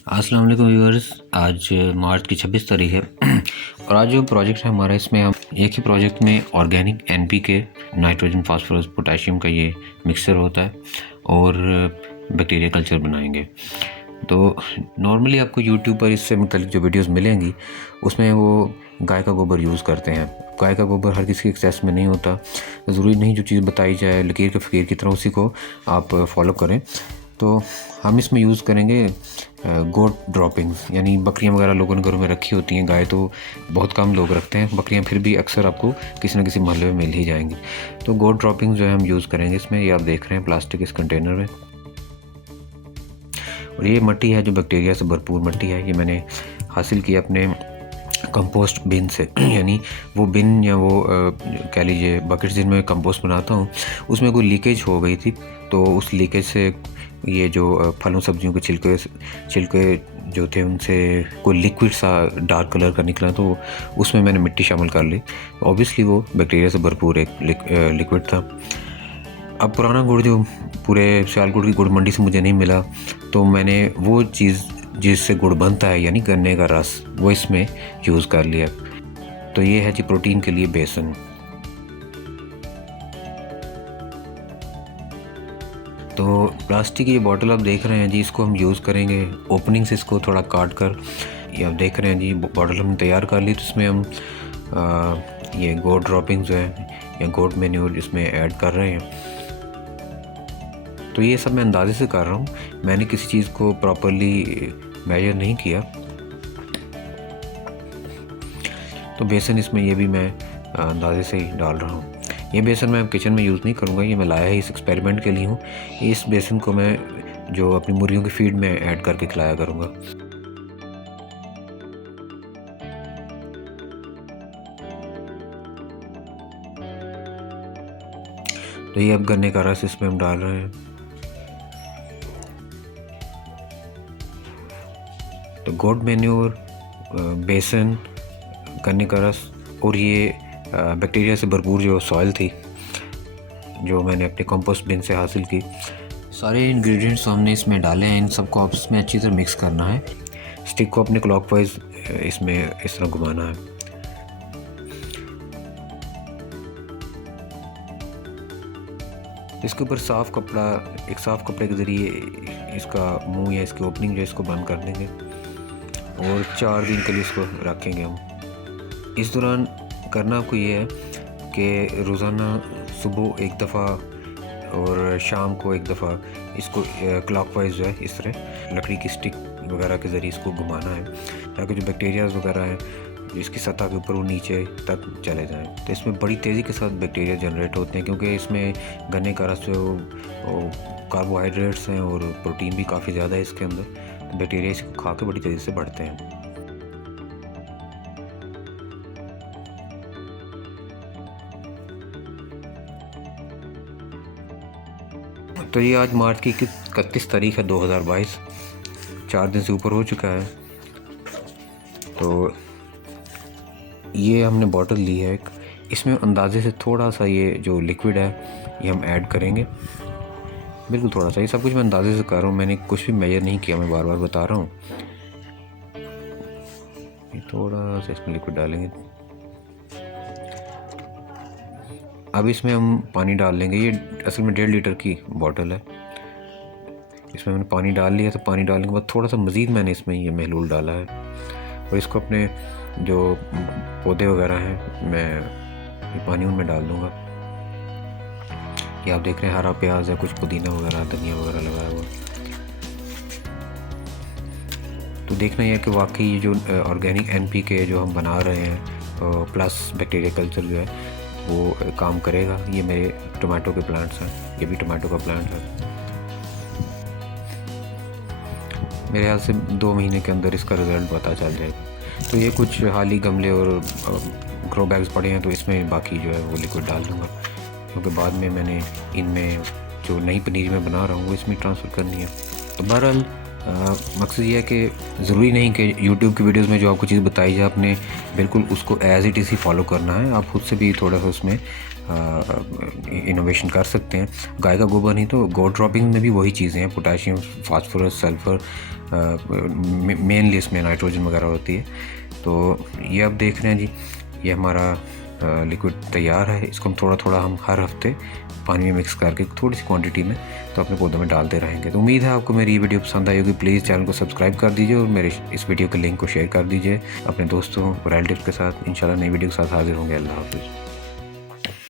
अस्सलाम वालेकुम व्यूअर्स। आज मार्च की 26 तारीख है और आज जो प्रोजेक्ट है हमारा, इसमें हम एक ही प्रोजेक्ट में organic NPK, nitrogen, phosphorus, potassium का ये मिक्सचर होता है और बैक्टीरिया कल्चर बनाएंगे। तो नॉर्मली आपको यूट्यूब पर इससे मुख्तलिफ जो वीडियोस मिलेंगी उसमें वो गाय का गोबर यूज़ करते हैं। गाय का गोबर हर किसी के एक्सेस में नहीं होता, ज़रूरी नहीं जो चीज़ बताई जाए लकीर के फ़कीर की तरह उसी को आप फॉलो करें। तो हम इसमें यूज़ करेंगे गोट ड्रॉपिंग्स, यानी बकरियां वगैरह लोगों ने घरों में रखी होती हैं। गाय तो बहुत कम लोग रखते हैं, बकरियां फिर भी अक्सर आपको किसी न किसी मोहल्ले में मिल ही जाएंगी। तो गोट ड्रॉपिंग्स जो है हम यूज़ करेंगे इसमें। ये आप देख रहे हैं प्लास्टिक इस कंटेनर में, और ये मट्टी है जो बैक्टीरिया से भरपूर मट्टी है। ये मैंने हासिल की अपने कंपोस्ट बिन से यानी वो बिन या वो कह लीजिए बकेट्स जिनमें कंपोस्ट बनाता हूँ, उसमें कोई लीकेज हो गई थी। तो उस लीकेज से ये जो फलों सब्जियों के छिलके जो थे उनसे कोई लिक्विड सा डार्क कलर का निकला, तो उसमें मैंने मिट्टी शामिल कर ली। ऑब्वियसली वो बैक्टीरिया से भरपूर एक लिक्विड था। अब पुराना गुड़ जो पूरे सियालकोट की गुड़ मंडी से मुझे नहीं मिला, तो मैंने वो चीज़ जिससे गुड़ बनता है यानी गन्ने का रस, वो इसमें यूज़ कर लिया। तो ये है जी प्रोटीन के लिए बेसन। तो प्लास्टिक की ये बॉटल आप देख रहे हैं जी, इसको हम यूज़ करेंगे ओपनिंग से इसको थोड़ा काट कर। ये आप देख रहे हैं जी बॉटल हमने तैयार कर ली। तो इसमें हम ये गोट ड्रॉपिंग जो है या गोट मैन्योर इसमें ऐड कर रहे हैं। तो ये सब मैं अंदाजे से कर रहा हूँ, मैंने किसी चीज़ को प्रॉपरली मेजर नहीं किया। तो बेसन इसमें ये भी मैं अंदाजे से ही डाल रहा हूँ। ये बेसन मैं किचन में यूज़ नहीं करूँगा, ये मैं लाया है इस एक्सपेरिमेंट के लिए हूँ। इस बेसन को मैं जो अपनी मुर्गियों की फीड में ऐड करके खिलाया करूँगा। तो ये अब गन्ने का रस इसमें हम डाल रहे हैं। तो गोट मैन्योर, बेसन, गन्ने का रस और ये बैक्टीरिया से भरपूर जो सॉइल थी जो मैंने अपने कंपोस्ट बिन से हासिल की, सारे इंग्रेडिएंट्स हमने इसमें डाले हैं। इन सबको आपस में अच्छी तरह मिक्स करना है। स्टिक को अपने क्लॉकवाइज इसमें इस तरह घुमाना है। इसके ऊपर एक साफ़ कपड़े के ज़रिए इसका मुंह या इसकी ओपनिंग जो इसको बंद कर देंगे और 4 दिन के लिए इसको रखेंगे हम। इस दौरान करना आपको ये है कि रोज़ाना सुबह एक दफ़ा और शाम को एक दफ़ा इसको क्लॉकवाइज जो है इस तरह लकड़ी की स्टिक वगैरह के ज़रिए इसको घुमाना है, ताकि जो बैक्टीरियाज वगैरह हैं इसकी सतह के ऊपर वो नीचे तक चले जाएं। तो इसमें बड़ी तेज़ी के साथ बैक्टीरिया जनरेट होते हैं, क्योंकि इसमें गन्ने का रस जो कार्बोहाइड्रेट्स हैं और प्रोटीन भी काफ़ी ज़्यादा है इसके अंदर। तो बैक्टीरिया इसको खा के बड़ी तेज़ी से बढ़ते हैं। तो ये आज मार्च की 31 तारीख है 2022, 4 दिन से ऊपर हो चुका है। तो ये हमने बॉटल ली है एक, इसमें अंदाजे से थोड़ा सा ये जो लिक्विड है ये हम ऐड करेंगे, बिल्कुल थोड़ा सा। ये सब कुछ मैं अंदाजे से कर रहा हूँ, मैंने कुछ भी मेजर नहीं किया, मैं बार बार बता रहा हूँ। ये थोड़ा सा इसमें लिक्विड डालेंगे। अब इसमें हम पानी डाल लेंगे। ये असल में 1.5 लीटर की बॉटल है, इसमें मैंने पानी डाल लिया। तो पानी डालने के बाद थोड़ा सा मज़ीद मैंने इसमें ये महलूल डाला है, और इसको अपने जो पौधे वगैरह हैं मैं ये पानी उनमें डाल दूँगा। ये आप देख रहे हैं हरा प्याज है, कुछ पुदीना वगैरह, धनिया वगैरह लगाया हुआ। तो देखना यह कि वाकई ये जो ऑर्गेनिक एनपीके जो हम बना रहे हैं प्लस बैक्टीरिया कल्चर जो है वो काम करेगा। ये मेरे टमाटो के प्लांट्स हैं, ये भी टमाटो का प्लांट है। मेरे ख्याल से 2 महीने के अंदर इसका रिज़ल्ट पता चल जाएगा। तो ये कुछ हाली गमले और ग्रो बैग्स पड़े हैं, तो इसमें बाकी जो है वो लिक्विड डाल दूँगा, क्योंकि बाद में मैंने इनमें जो नई पनीर में बना रहा हूँ वो इसमें ट्रांसफ़र करनी है। तो बहरहाल मकसद ये है कि ज़रूरी नहीं कि यूट्यूब की वीडियोस में जो आपको चीज़ बताई जाए आपने बिल्कुल उसको as it is he follow करना है। आप खुद से भी थोड़ा सा उसमें इनोवेशन कर सकते हैं। गाय का गोबर नहीं तो गोड ड्रॉपिंग में भी वही चीज़ें हैं, पोटाशियम, फास्फोरस, सल्फ़र, मेनली इसमें नाइट्रोजन वगैरह होती है। तो ये आप देख रहे हैं जी, ये हमारा लिक्विड तैयार है। इसको हम थोड़ा हम हर हफ्ते पानी में मिक्स करके थोड़ी सी क्वांटिटी में तो अपने पौधों में डालते रहेंगे। तो उम्मीद है आपको मेरी ये वीडियो पसंद आई होगी। प्लीज़ चैनल को सब्सक्राइब कर दीजिए और मेरे इस वीडियो के लिंक को शेयर कर दीजिए अपने दोस्तों और रिलेटिव्स के साथ। इंशाल्लाह नई वीडियो के साथ हाजिर होंगे। अल्लाह हाफ़िज़।